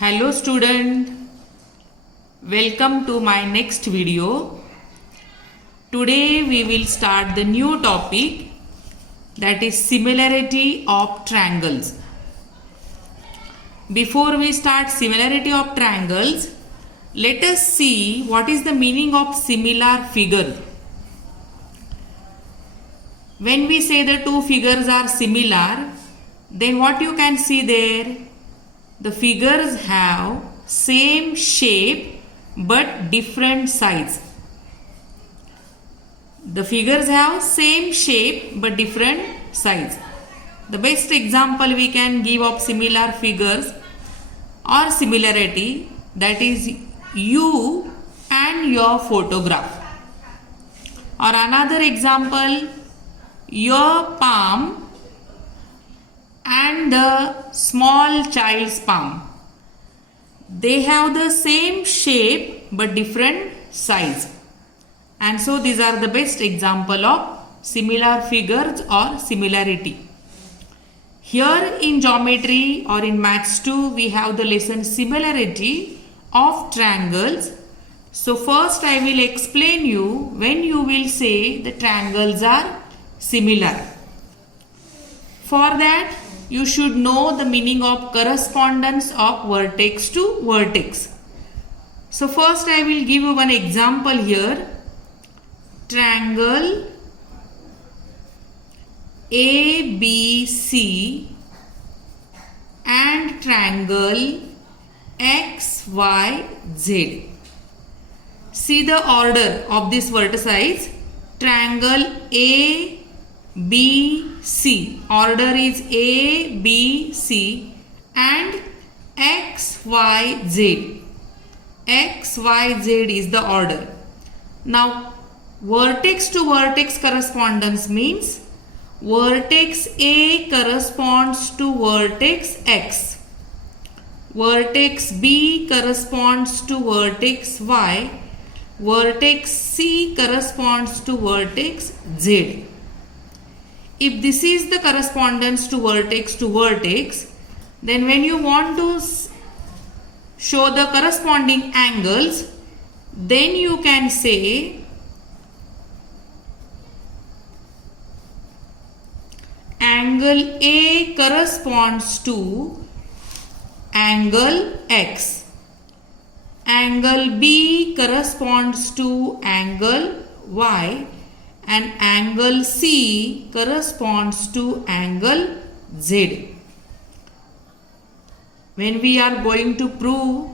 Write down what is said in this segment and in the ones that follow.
Hello student, welcome to my next video. Today we will start the new topic, that is similarity of triangles. Before we start similarity of triangles, let us see what is the meaning of similar figure. When we say the two figures are similar, then what you can see there? The figures have same shape but different size. The figures have same shape but different size. The best example we can give of similar figures or similarity, that is you and your photograph. Or another example, your palm and the small child's palm. They have the same shape but different size. And so these are the best example of similar figures or similarity. Here in geometry or in maths 2 we have the lesson similarity of triangles. So first I will explain you when you will say the triangles are similar. For that you should know the meaning of correspondence of vertex to vertex. So first I will give you one example here. Triangle ABC and triangle XYZ. See the order of this vertices. Triangle ABC, order is ABC, and XYZ. XYZ is the order. Now vertex to vertex correspondence means vertex A corresponds to vertex X, vertex B corresponds to vertex Y, vertex C corresponds to vertex Z. If this is the correspondence to vertex, then when you want to show the corresponding angles, then you can say angle A corresponds to angle X, angle B corresponds to angle Y, and angle C corresponds to angle Z. When we are going to prove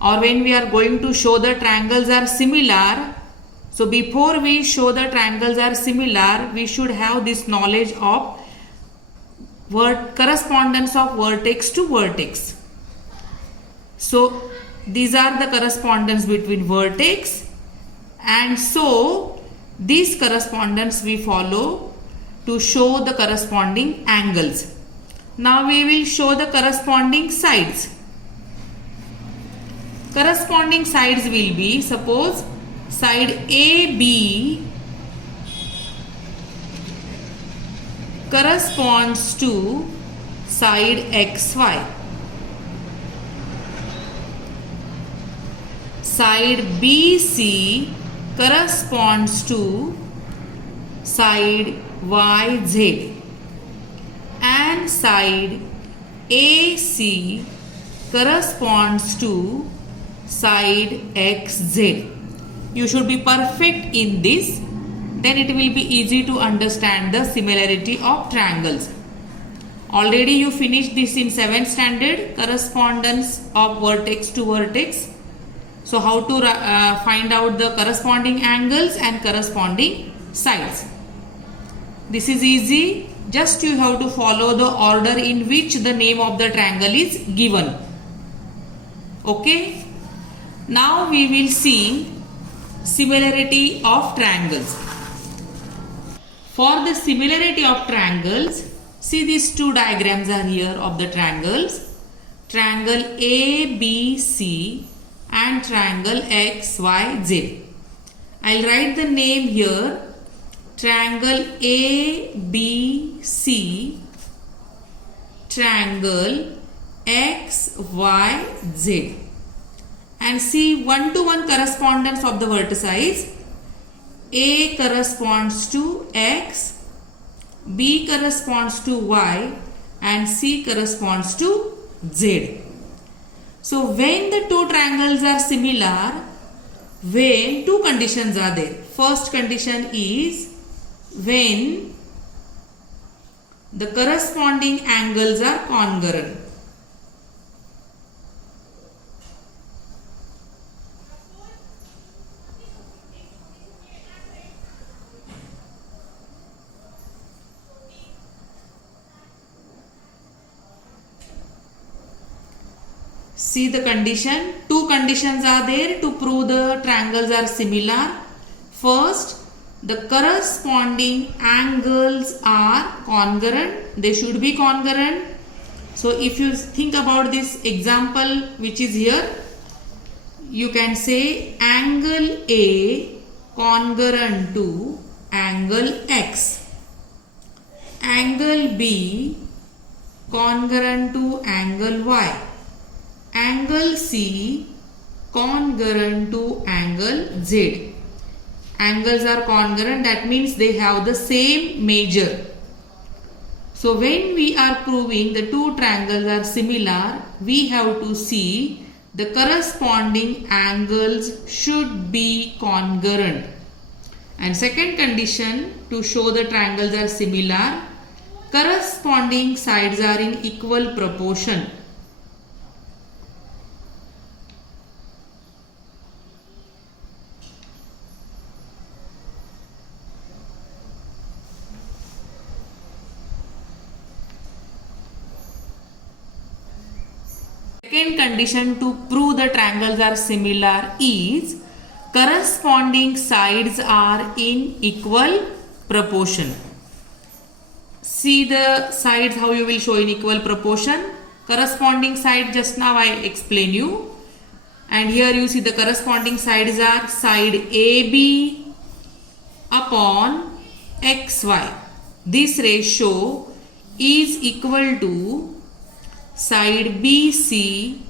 or when we are going to show the triangles are similar, so before we show the triangles are similar, we should have this knowledge of correspondence of vertex to vertex. So these are the correspondence between vertex, and so this correspondence we follow to show the corresponding angles. Now we will show the corresponding sides. Corresponding sides will be, suppose side AB corresponds to side XY. Side BC corresponds to side YZ, and side AC corresponds to side XZ. You should be perfect in this, then it will be easy to understand the similarity of triangles. Already you finished this in 7th standard, correspondence of vertex to vertex. So how to find out the corresponding angles and corresponding sides. This is easy, just you have to follow the order in which the name of the triangle is given. Okay. Now we will see similarity of triangles. For the similarity of triangles, see these two diagrams are here of the triangles. Triangle ABC and triangle XYZ. I'll write the name here. Triangle ABC, triangle X, Y, Z. And see one-to-one correspondence of the vertices. A corresponds to X, B corresponds to Y, and C corresponds to Z. So when the two triangles are similar, when two conditions are there. First condition is when the corresponding angles are congruent. See the condition. Two conditions are there to prove the triangles are similar. First, the corresponding angles are congruent. They should be congruent. So if you think about this example which is here, you can say angle A congruent to angle X. Angle B congruent to angle Y. Angle C congruent to angle Z. Angles are congruent, that means they have the same measure. So when we are proving the two triangles are similar, we have to see the corresponding angles should be congruent. And second condition to show the triangles are similar, corresponding sides are in equal proportion. Second condition to prove the triangles are similar is corresponding sides are in equal proportion. See the sides how you will show in equal proportion. Corresponding side just now I explain you. And here you see the corresponding sides are side AB upon XY. This ratio is equal to side BC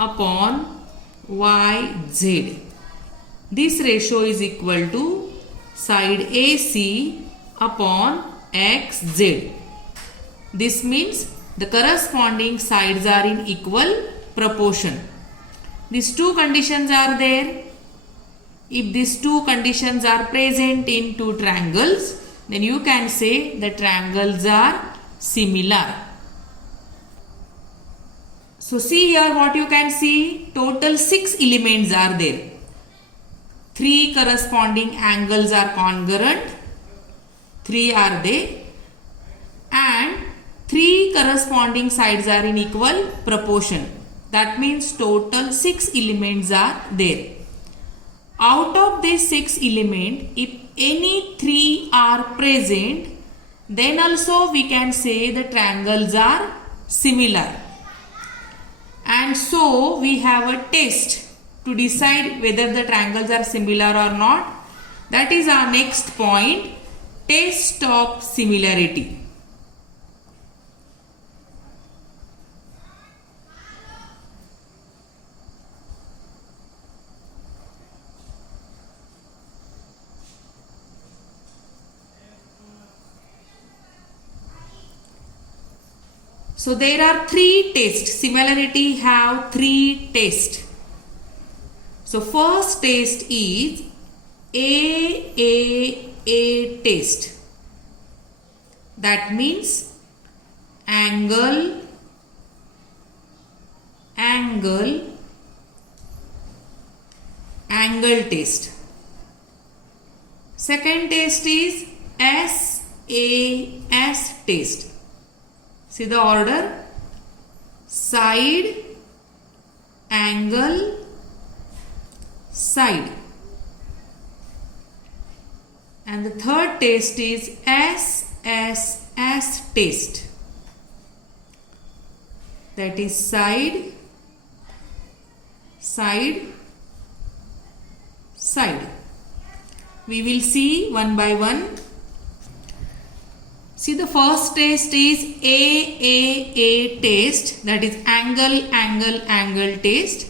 upon YZ. This ratio is equal to side AC upon XZ. This means the corresponding sides are in equal proportion. These two conditions are there. If these two conditions are present in two triangles, then you can say the triangles are similar. So see here what you can see, total 6 elements are there. 3 corresponding angles are congruent, 3 are there, and 3 corresponding sides are in equal proportion. That means total 6 elements are there. Out of these 6 elements, if any 3 are present, then also we can say the triangles are similar. And so we have a test to decide whether the triangles are similar or not. That is our next point, test of similarity. So there are 3 tests. Similarity have 3 tests. So first test is A test. That means angle test. Second test is SAS test. See the order, side, angle, side. And the third test is SSS test. That is side, side, side. We will see one by one. See, the first test is AAA test, that is angle test.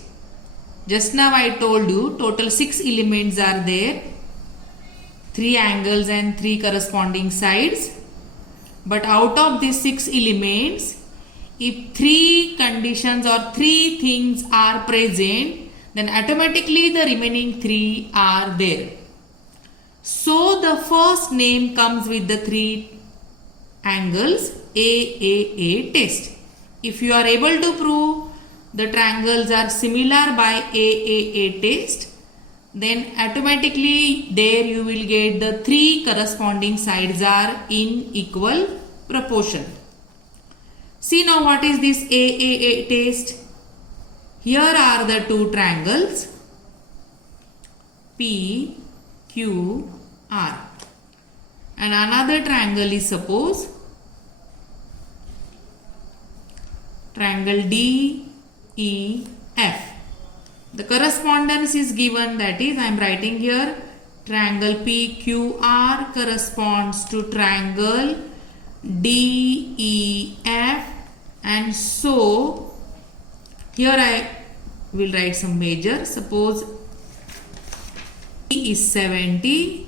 Just now I told you total 6 elements are there, 3 angles and 3 corresponding sides. But out of these 6 elements, if 3 conditions or 3 things are present, then automatically the remaining 3 are there. So the first name comes with the 3 angles, AAA test. If you are able to prove the triangles are similar by AAA test, then automatically there you will get the 3 corresponding sides are in equal proportion. See now what is this AAA test? Here are the 2 triangles P, Q, R. And another triangle is suppose triangle D, E, F. The correspondence is given, that is I am writing here triangle PQR corresponds to triangle DEF, and so here I will write some measure. Suppose E is 70,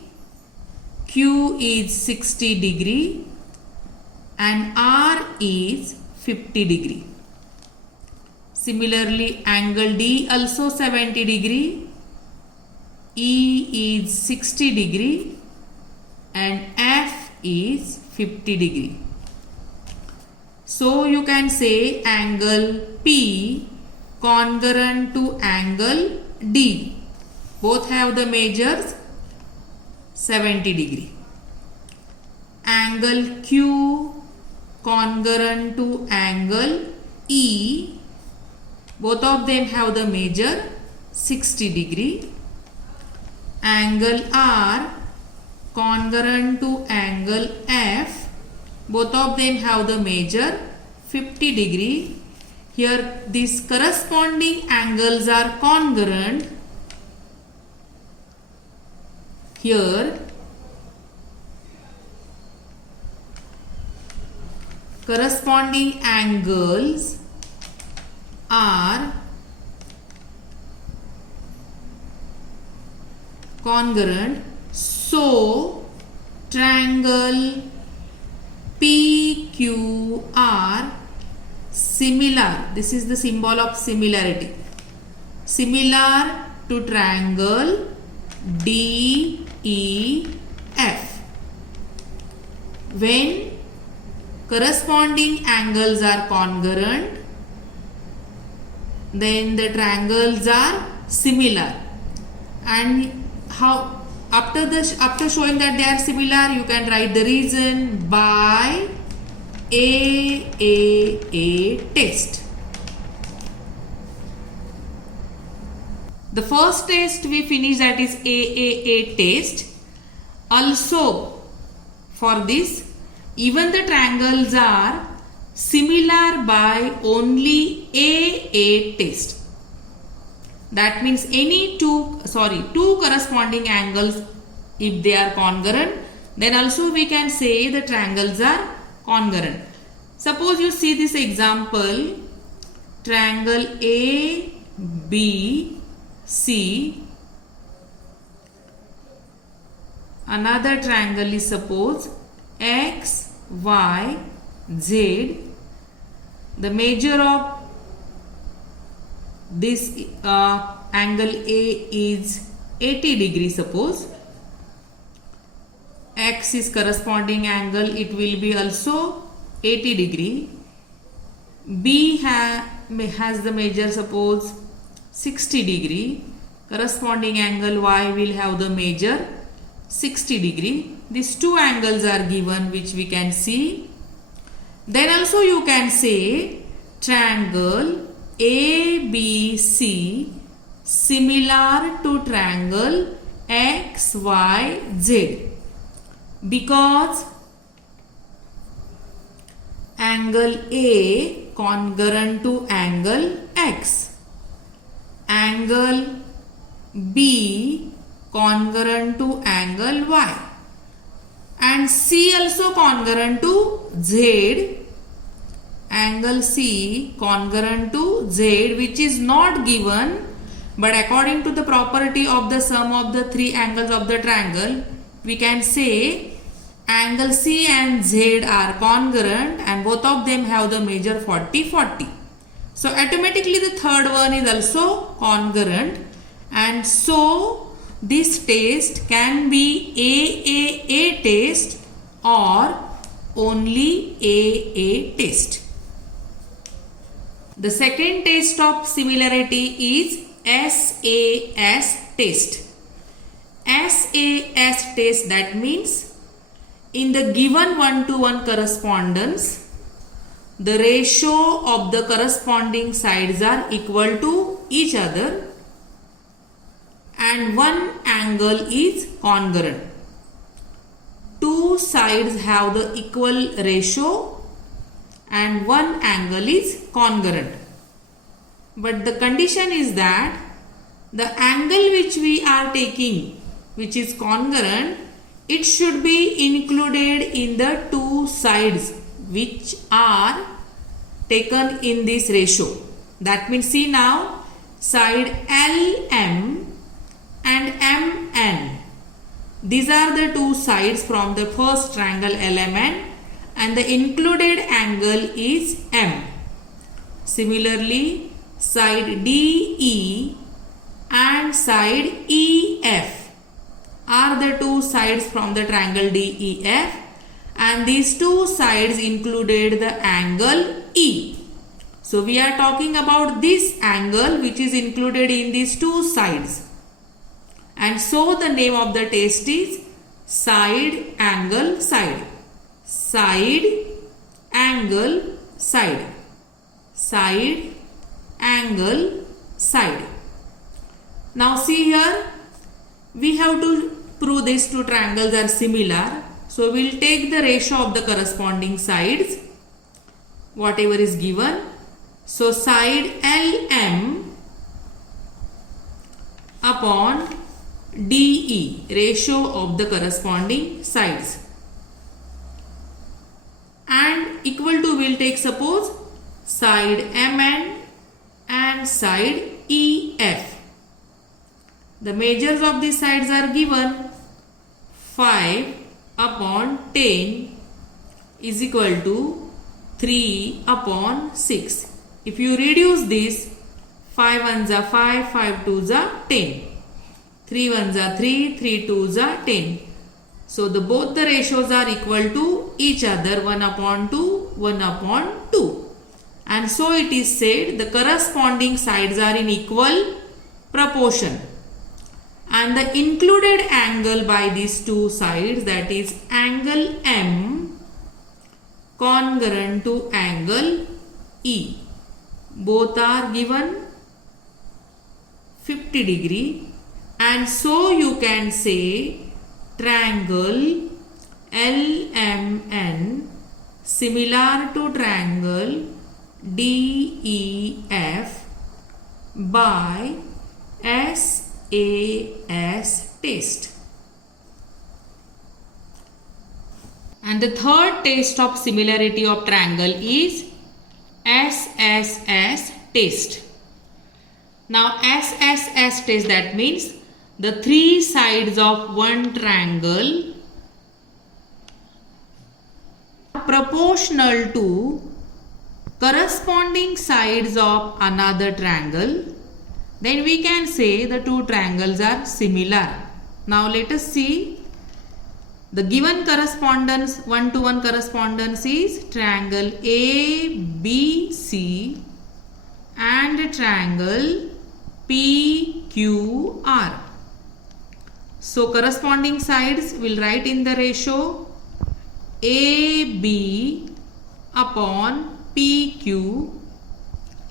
Q is 60 degree and R is 50 degree. Similarly, angle D also 70 degree, E is 60 degree and F is 50 degree. So you can say angle P congruent to angle D. Both have the measures 70 degree. Angle Q congruent to angle E. Both of them have the measure 60 degree. Angle R congruent to angle F. Both of them have the measure 50 degree. Here these corresponding angles are congruent. Here corresponding angles are congruent. So triangle PQR similar. This is the symbol of similarity. Similar to triangle DEF. When corresponding angles are congruent, then the triangles are similar. And how after showing that they are similar, you can write the reason by AAA test. The first test we finished, that is AAA test. Also for this, even the triangles are similar by only AA test. That means any two corresponding angles, if they are congruent, then also we can say the triangles are congruent. Suppose you see this example, triangle ABC. Another triangle is suppose XYZ. The measure of this angle A is 80 degree. Suppose X is corresponding angle, it will be also 80 degree. B has the measure suppose 60 degree. Corresponding angle Y will have the measure 60 degree. These two angles are given, which we can see. Then also you can say triangle ABC similar to triangle XYZ, because angle A congruent to angle X, angle B congruent to angle Y, and C also congruent to Z. Angle C congruent to Z, which is not given, but according to the property of the sum of the three angles of the triangle, we can say angle C and Z are congruent and both of them have the measure 40-40. So automatically the third one is also congruent, and so this test can be AAA test or only AA test. The second test of similarity is SAS test. SAS test, that means in the given 1-to-1 correspondence, the ratio of the corresponding sides are equal to each other and one angle is congruent. Two sides have the equal ratio and one angle is congruent. But the condition is that the angle which we are taking, which is congruent, it should be included in the two sides which are taken in this ratio. That means see now, side LM and MN. These are the two sides from the first triangle LMN, and the included angle is M. Similarly, side DE and side EF are the two sides from the triangle DEF, and these two sides included the angle E. So we are talking about this angle which is included in these two sides. And so the name of the test is side angle side. Side angle side. Side angle side. Now see here, we have to prove these two triangles are similar. So we will take the ratio of the corresponding sides, whatever is given. So side LM upon DE, ratio of the corresponding sides, and equal to, we will take suppose side MN and side EF. The measures of these sides are given. 5 upon 10 is equal to 3 upon 6. If you reduce this, 5 ones are 5, 5 twos are 10. 3 ones are 3, 3 twos are 10. So both the ratios are equal to each other, 1 upon 2, 1 upon 2. And so it is said the corresponding sides are in equal proportion. And the included angle by these two sides, that is angle M congruent to angle E. Both are given 50 degree, and so you can say triangle LMN similar to triangle DEF by SAS test. And the third test of similarity of triangle is SSS test. Now SSS test, that means the three sides of one triangle are proportional to corresponding sides of another triangle. Then we can say the two triangles are similar. Now let us see. The given correspondence, 1-to-1 correspondence is triangle ABC and triangle PQR. So corresponding sides will write in the ratio AB upon PQ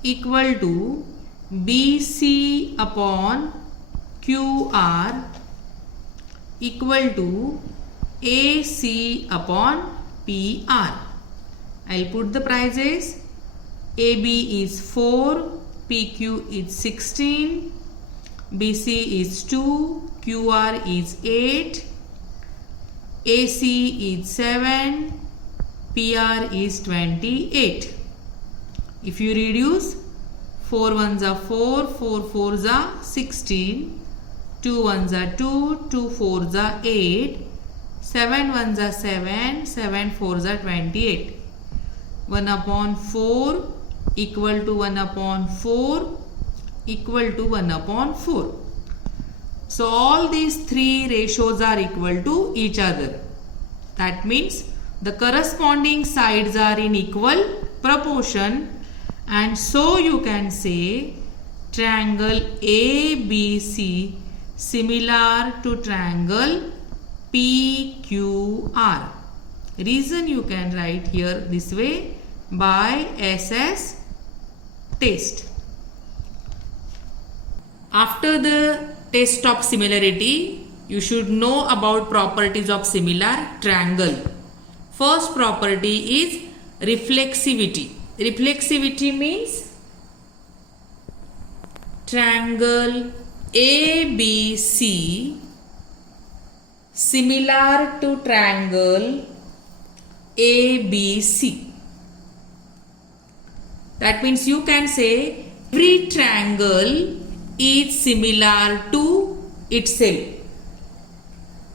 equal to BC upon QR equal to AC upon PR. I'll put the prices. AB is 4, PQ is 16, BC is 2, QR is 8, AC is 7, PR is 28. If you reduce, 4 ones are 4, 4 fours are 16, 2 ones are 2, 2 fours are 8, 7 ones are 7, 7 fours are 28. 1 upon 4 equal to 1 upon 4 equal to 1 upon 4. So all these three ratios are equal to each other. That means the corresponding sides are in equal proportion, and so you can say triangle ABC similar to triangle PQR. Reason you can write here this way by SS test. After the test of similarity, you should know about properties of similar triangle. First property is reflexivity. Reflexivity means triangle ABC similar to triangle ABC. That means you can say every triangle is similar to itself.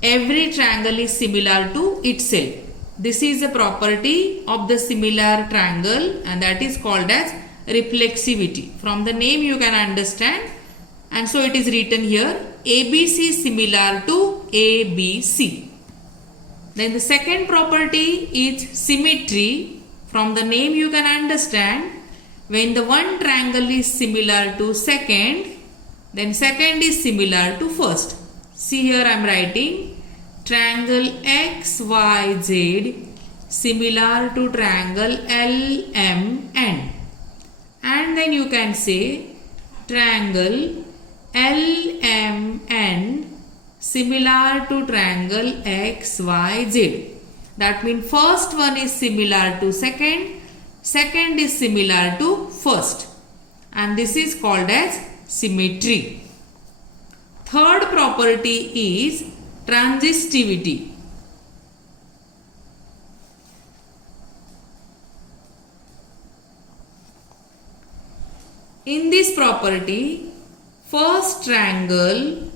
Every triangle is similar to itself. This is a property of the similar triangle, and that is called as reflexivity. From the name you can understand, and so it is written here ABC similar to ABC. Then the second property is symmetry. From the name you can understand, when the one triangle is similar to second, then second is similar to first. See here I am writing triangle XYZ similar to triangle LMN. And then you can say triangle LMN similar to triangle XYZ. That means first one is similar to second, second is similar to first, and this is called as symmetry. Third property is transitivity. In this property, first triangle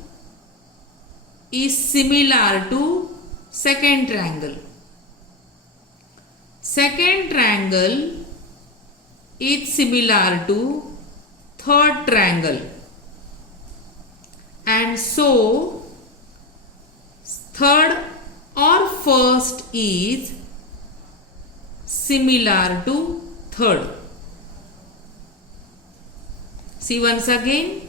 is similar to second triangle. Second triangle is similar to third triangle, and so third or first is similar to third. See once again,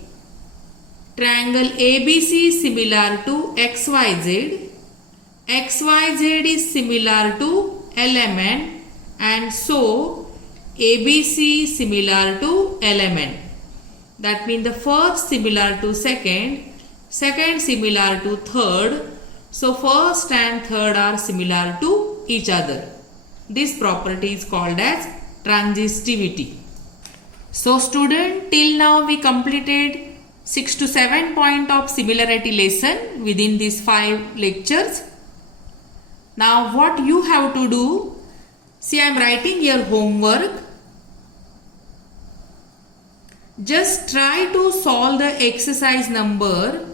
triangle ABC is similar to XYZ, XYZ is similar to LMN, and so ABC is similar to LMN. That means the first similar to second, second similar to third, so first and third are similar to each other. This property is called as transitivity. So student, till now we completed 6 to 7 points of similarity lesson within these 5 lectures. Now what you have to do, see I am writing your homework. Just try to solve the exercise number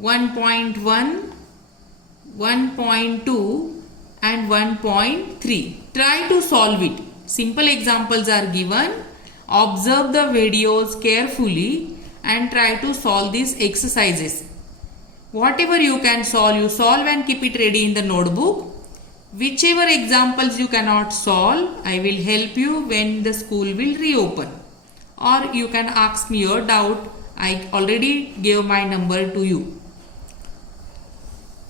1.1, 1.2 and 1.3. Try to solve it. Simple examples are given. Observe the videos carefully and try to solve these exercises. Whatever you can solve, you solve and keep it ready in the notebook. Whichever examples you cannot solve, I will help you when the school will reopen. Or you can ask me your doubt. I already gave my number to you.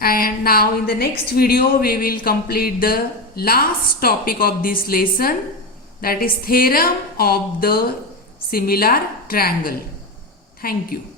And now in the next video, we will complete the last topic of this lesson, that is theorem of the similar triangle. Thank you.